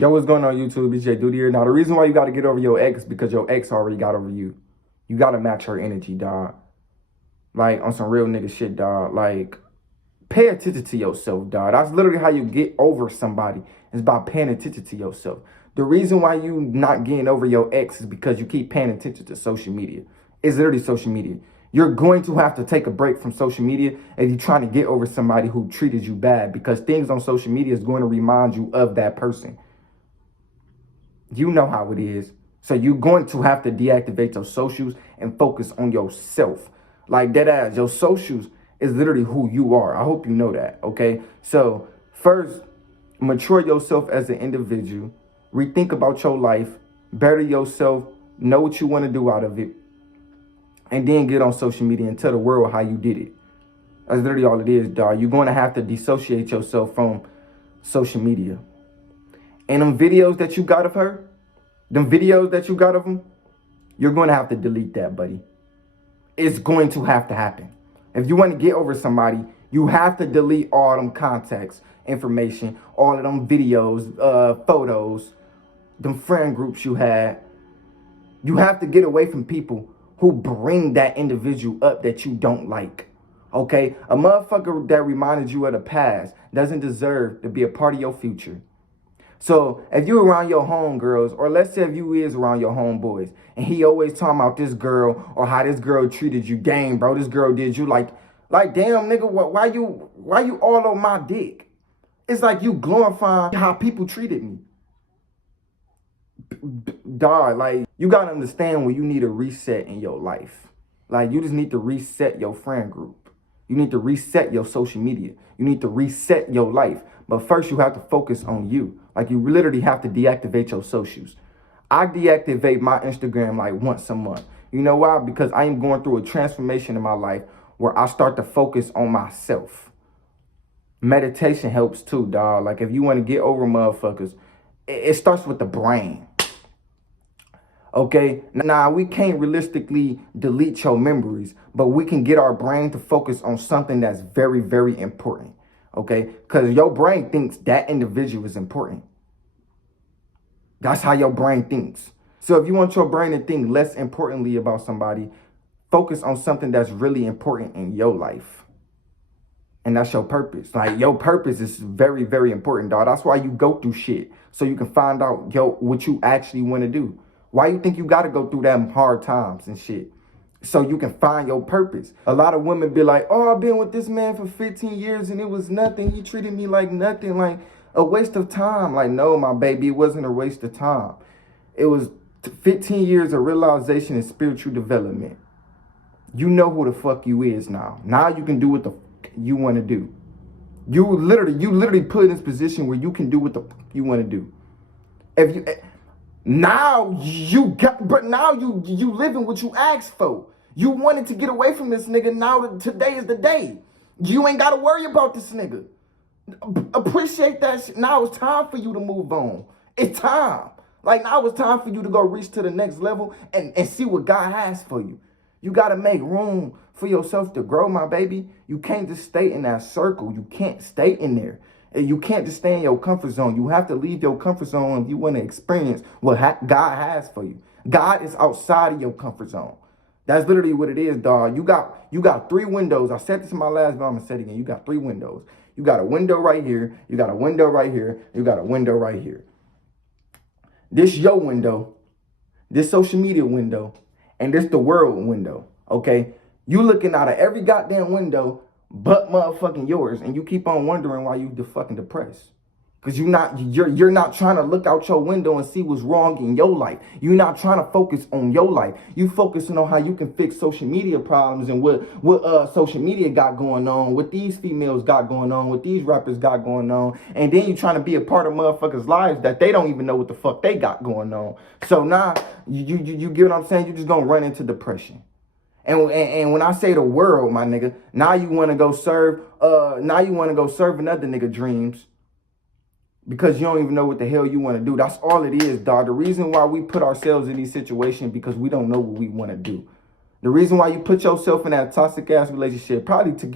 Yo, what's going on YouTube? It's Jayyduty here. Now, the reason why you got to get over your ex is because your ex already got over you. You got to match her energy, dog. Like, on some real nigga shit, dog. Like, pay attention to yourself, dog. That's literally how you get over somebody. It's by paying attention to yourself. The reason why you not getting over your ex is because you keep paying attention to social media. It's literally social media. You're going to have to take a break from social media if you're trying to get over somebody who treated you bad, because things on social media is going to remind you of that person. You know how it is. So you're going to have to deactivate your socials and focus on yourself. Like dead ass, your socials is literally who you are. I hope you know that, okay? So first, mature yourself as an individual. Rethink about your life. Better yourself. Know what you want to do out of it. And then get on social media and tell the world how you did it. That's literally all it is, dog. You're going to have to dissociate yourself from social media. And them videos that you got of her, you're going to have to delete that, buddy. It's going to have to happen. If you want to get over somebody, you have to delete all them contacts, information, all of them videos, photos, them friend groups you had. You have to get away from people who bring that individual up that you don't like. Okay? A motherfucker that reminded you of the past doesn't deserve to be a part of your future. So if you around your homegirls, or let's say if you is around your homeboys, and he always talking about this girl or how this girl treated you, dang, bro, this girl did you like damn, nigga, why you all on my dick? It's like you glorifying how people treated me. Dog, like, you gotta understand when you need a reset in your life. Like, you just need to reset your friend group. You need to reset your social media. You need to reset your life. But first, you have to focus on you. Like, you literally have to deactivate your socials. I deactivate my Instagram like once a month. You know why? Because I am going through a transformation in my life where I start to focus on myself. Meditation helps too, dog. Like, if you want to get over motherfuckers, it starts with the brain. Okay, now we can't realistically delete your memories, but we can get our brain to focus on something that's very, very important. Okay, because your brain thinks that individual is important. That's how your brain thinks. So if you want your brain to think less importantly about somebody, focus on something that's really important in your life. And that's your purpose. Like, your purpose is very, very important, dog. That's why you go through shit, so you can find out, what you actually want to do. Why you think you got to go through them hard times and shit? So you can find your purpose. A lot of women be like, oh, I've been with this man for 15 years and it was nothing. He treated me like nothing, like a waste of time. Like, no, my baby, it wasn't a waste of time. It was 15 years of realization and spiritual development. You know who the fuck you is now. Now you can do what the fuck you want to do. You literally put in this position where you can do what the fuck you want to do. If you... Now you living what you asked for. You wanted to get away from this nigga. Now today is the day. You ain't got to worry about this nigga. Appreciate that shit. Now it's time for you to move on. It's time. Like, now it's time for you to go reach to the next level and see what God has for you. You got to make room for yourself to grow, my baby. You can't just stay in that circle. You can't stay in there. You can't just stay in your comfort zone. You have to leave your comfort zone if you want to experience what God has for you. God is outside of your comfort zone. That's literally what it is, dog. You got 3 windows. I said this in my last video. I'm going to say it again. You got 3 windows. You got a window right here. You got a window right here. You got a window right here. This your window. This social media window. And this the world window. Okay? You looking out of every goddamn window but motherfucking yours, and you keep on wondering why you fucking depressed. Because you're not trying to look out your window and see what's wrong in your life. You're not trying to focus on your life. You focusing on how you can fix social media problems and what social media got going on, what these females got going on, what these rappers got going on, and then you trying to be a part of motherfuckers' lives that they don't even know what the fuck they got going on. So now you get what I'm saying? You're just gonna run into depression. And when I say the world, my nigga, now you want to go serve another nigga dreams because you don't even know what the hell you want to do. That's all it is, dog. The reason why we put ourselves in these situations because we don't know what we want to do. The reason why you put yourself in that toxic ass relationship, probably to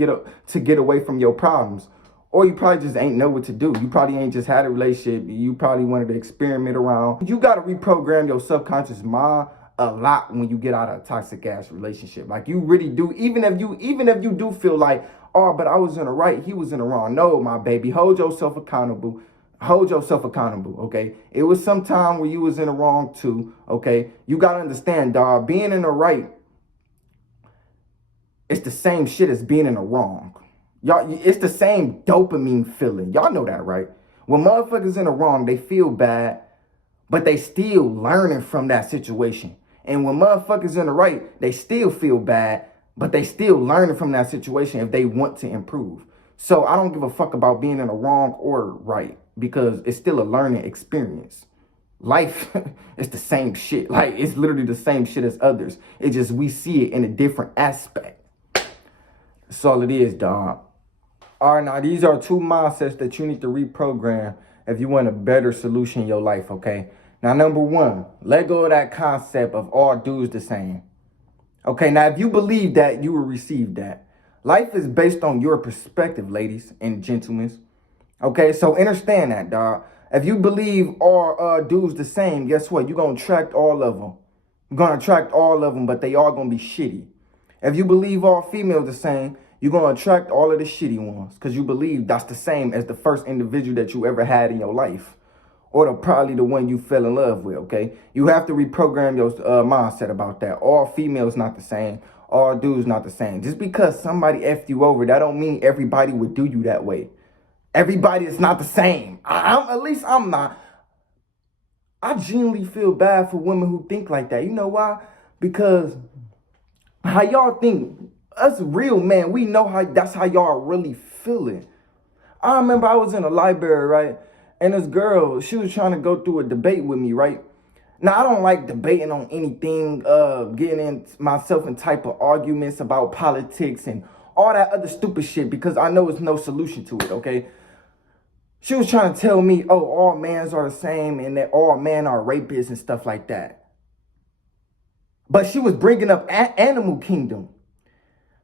get away from your problems, Or you probably just ain't know what to do. You probably ain't just had a relationship. You probably wanted to experiment around. You got to reprogram your subconscious mind a lot when you get out of a toxic ass relationship. Like you really do. Even if you do feel like, oh, but I was in the right, he was in the wrong. No, my baby, hold yourself accountable. Hold yourself accountable, okay? It was some time where you was in the wrong too, okay? You got to understand, dog, being in the right, it's the same shit as being in the wrong. Y'all, it's the same dopamine feeling. Y'all know that, right? When motherfuckers in the wrong, they feel bad, but they still learning from that situation. And when motherfuckers in the right, they still feel bad, but they still learning from that situation if they want to improve. So I don't give a fuck about being in the wrong or right, because it's still a learning experience. Life is the same shit. Like, it's literally the same shit as others. It's just we see it in a different aspect. That's all it is, dog. All right, now these are two mindsets that you need to reprogram if you want a better solution in your life, okay? Now, number one, let go of that concept of all dudes the same. Okay, now if you believe that, you will receive that. Life is based on your perspective, ladies and gentlemen. Okay, so understand that, dog. If you believe all dudes the same, guess what? You're going to attract all of them. You're going to attract all of them, but they all going to be shitty. If you believe all females the same, you're going to attract all of the shitty ones because you believe that's the same as the first individual that you ever had in your life, or probably the one you fell in love with, okay? You have to reprogram your mindset about that. All females not the same. All dudes not the same. Just because somebody effed you over, that don't mean everybody would do you that way. Everybody is not the same. At least I'm not. I genuinely feel bad for women who think like that. You know why? Because how y'all think, us real men, we know how that's how y'all really feeling. I remember I was in a library, right? And this girl, she was trying to go through a debate with me, right? Now, I don't like debating on anything, getting in myself in type of arguments about politics and all that other stupid shit, because I know it's no solution to it, okay? She was trying to tell me, oh, all men are the same and that all men are rapists and stuff like that. But she was bringing up Animal Kingdom.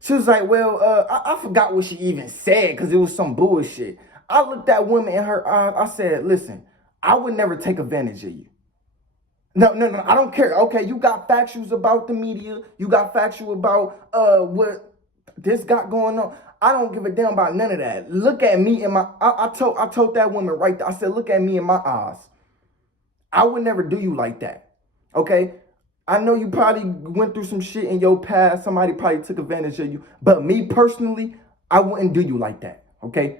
She was like, well, I forgot what she even said because it was some bullshit. I looked that woman in her eyes. I said, listen, I would never take advantage of you. No, I don't care. Okay, you got factuals about the media. You got factual about what this got going on. I don't give a damn about none of that. Look at me in my, I told that woman right there. I said, look at me in my eyes. I would never do you like that. Okay? I know you probably went through some shit in your past. Somebody probably took advantage of you. But me personally, I wouldn't do you like that. Okay?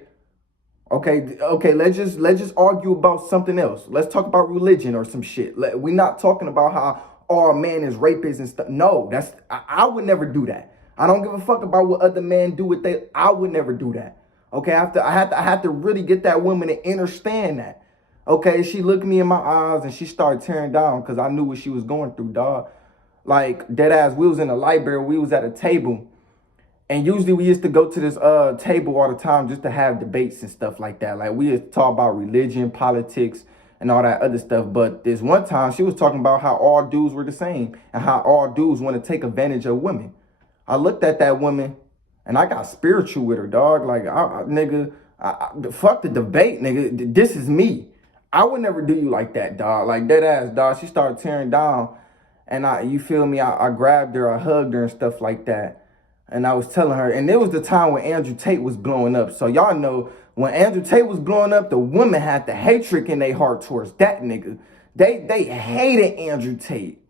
Okay, let's just argue about something else. Let's talk about religion or some shit. We're not talking about how all men is rapists and stuff. No, I would never do that. I don't give a fuck about what other men do with that. I would never do that. Okay, I had to really get that woman to understand that. Okay, she looked me in my eyes and she started tearing down because I knew what she was going through, dog. Like, dead ass, we was in the library, we was at a table. And usually we used to go to this table all the time just to have debates and stuff like that. Like, we used to talk about religion, politics, and all that other stuff. But this one time, she was talking about how all dudes were the same and how all dudes want to take advantage of women. I looked at that woman and I got spiritual with her, dog. Like, nigga, fuck the debate, nigga. This is me. I would never do you like that, dog. Like, dead ass, dog. She started tearing down. And you feel me? I grabbed her, I hugged her and stuff like that. And I was telling her, and it was the time when Andrew Tate was blowing up. So y'all know when Andrew Tate was blowing up, the women had the hatred in their heart towards that nigga. They hated Andrew Tate.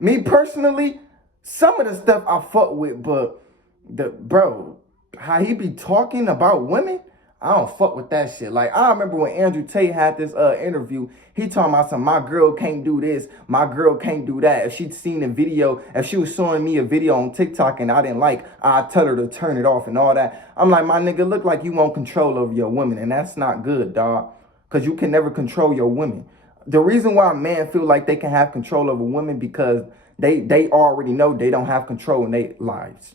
Me personally, some of the stuff I fuck with, but bro, how he be talking about women, I don't fuck with that shit. Like, I remember when Andrew Tate had this interview, he talking about some, my girl can't do this, my girl can't do that. If she'd seen the video, if she was showing me a video on TikTok and I didn't like, I'd tell her to turn it off and all that. I'm like, my nigga, look like you want control over your women, and that's not good, dog. Because you can never control your women. The reason why men feel like they can have control over women because they already know they don't have control in their lives.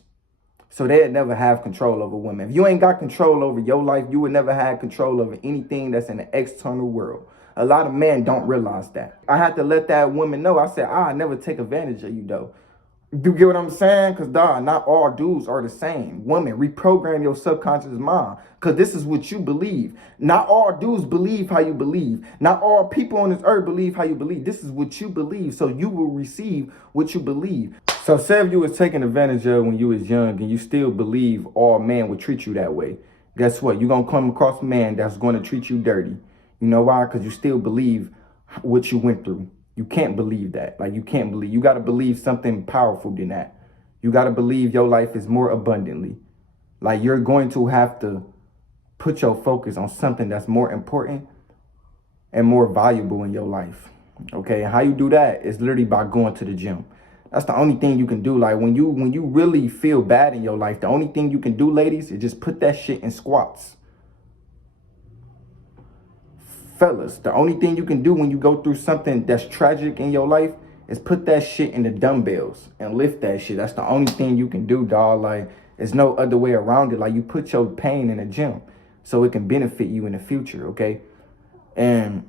So they'd never have control over women. If you ain't got control over your life, you would never have control over anything that's in the external world. A lot of men don't realize that. I had to let that woman know. I said, I never take advantage of you, though. You get what I'm saying? Because, dog, not all dudes are the same. Woman, reprogram your subconscious mind. Because this is what you believe. Not all dudes believe how you believe. Not all people on this earth believe how you believe. This is what you believe. So you will receive what you believe. So say if you was taken advantage of when you was young and you still believe all men would treat you that way. Guess what? You're going to come across a man that's going to treat you dirty. You know why? Because you still believe what you went through. You can't believe that. Like, you can't believe. You got to believe something powerful than that. You got to believe your life is more abundantly. Like, you're going to have to put your focus on something that's more important and more valuable in your life. Okay, and how you do that is literally by going to the gym. That's the only thing you can do. Like, when you really feel bad in your life, the only thing you can do, ladies, is just put that shit in squats. Fellas, the only thing you can do when you go through something that's tragic in your life is put that shit in the dumbbells and lift that shit. That's the only thing you can do, dog. Like, there's no other way around it. Like, you put your pain in the gym so it can benefit you in the future, okay? And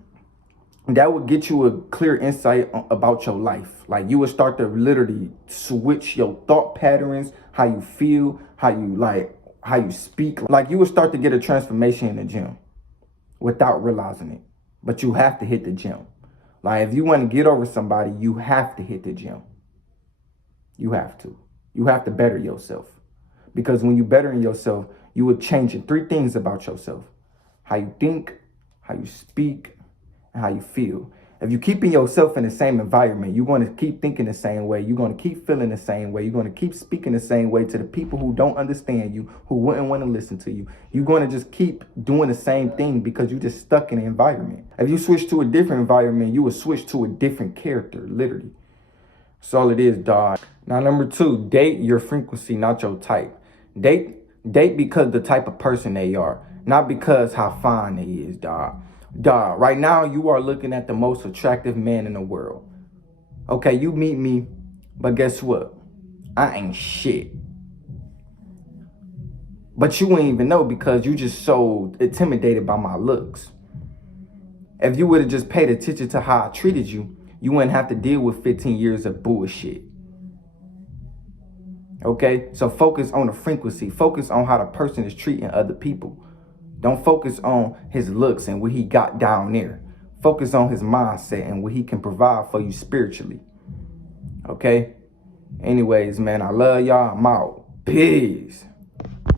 that would get you a clear insight about your life. Like, you would start to literally switch your thought patterns, how you feel, how you speak. Like, you would start to get a transformation in the gym without realizing it. But you have to hit the gym. Like, if you want to get over somebody, you have to hit the gym. You have to. You have to better yourself. Because when you bettering yourself, you would change 3 things about yourself: how you think, how you speak, and how you feel. If you're keeping yourself in the same environment, you're going to keep thinking the same way. You're going to keep feeling the same way. You're going to keep speaking the same way to the people who don't understand you, who wouldn't want to listen to you. You're going to just keep doing the same thing because you're just stuck in the environment. If you switch to a different environment, you will switch to a different character, literally. That's all it is, dog. Now, number 2, date your frequency, not your type. Date because the type of person they are, not because how fine they is, dog. Dog, right now you are looking at the most attractive man in the world. Okay, you meet me, but guess what? I ain't shit. But you ain't even know because you just so intimidated by my looks. If you would have just paid attention to how I treated you, you wouldn't have to deal with 15 years of bullshit. Okay, so focus on the frequency. Focus on how the person is treating other people. Don't focus on his looks and what he got down there. Focus on his mindset and what he can provide for you spiritually. Okay? Anyways, man, I love y'all. I'm out. Peace.